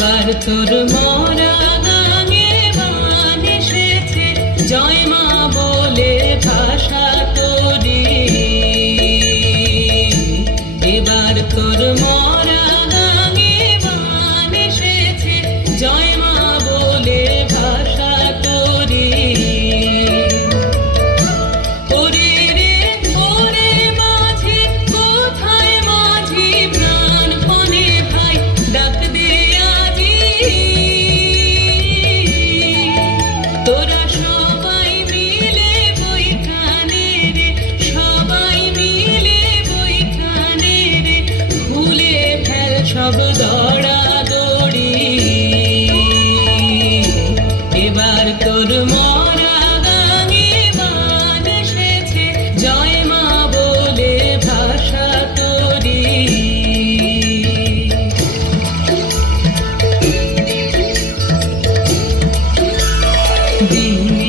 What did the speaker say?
এবার তোর মরা গাঙে বান এসেছে, জয় মা বলে ভাষা তোরি। এবার তোর মরা গাঙে বান এসেছে, জয় মা বলে ভাষা তোরি। ওরে রে ওরে মাঝি, কোথায় মাঝি প্রাণপণে ভাই, ডাক দে আজি। তোরা সবাই মিলে বৈঠানে রে, সবাই মিলে বৈঠানে রে, খুলে ফেল সব দড়াদড়ি। এবার তোর মরা গাঙে বান এসেছে, জয় মা বলে ভাষা তোরি। দিনে